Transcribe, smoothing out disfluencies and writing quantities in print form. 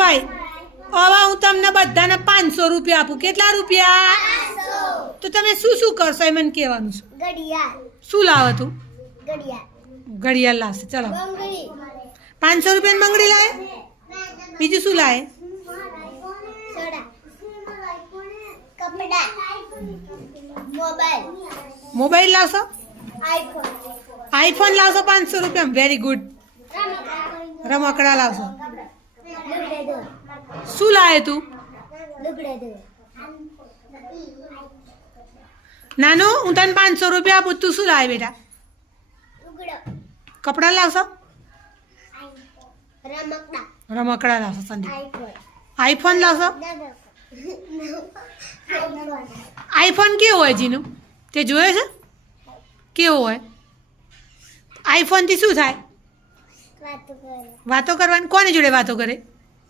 ભાઈ હવે હું તમને બધાને 500 રૂપિયા આપું. કેટલા રૂપિયા? તો તમે શું શું કરશો એ મને કહેવાનું છે. શું લાવે તું? ઘડિયાળ લાવશે. ચલો 500 રૂપિયાની બંગડી લાવે. બીજું શું લાવે? મોબાઈલ લાવશો? આઈફોન લાવશો 500 રૂપિયા. Very good. રમકડા લાવશો. શું લાવે તું? નાનો હું તને 500 રૂપિયા આપું. તું શું લાવે બેટા? કપડા લાવશો? રમકડા લાવશો. સંદીપ આઈફોન લાવશો? આઈફોન કેવો હોય જીનું? તે જોયો છે કેવો હોય? આઈફોનથી શું થાય? વાતો કરવાની. કોની જોડે વાતો કરે?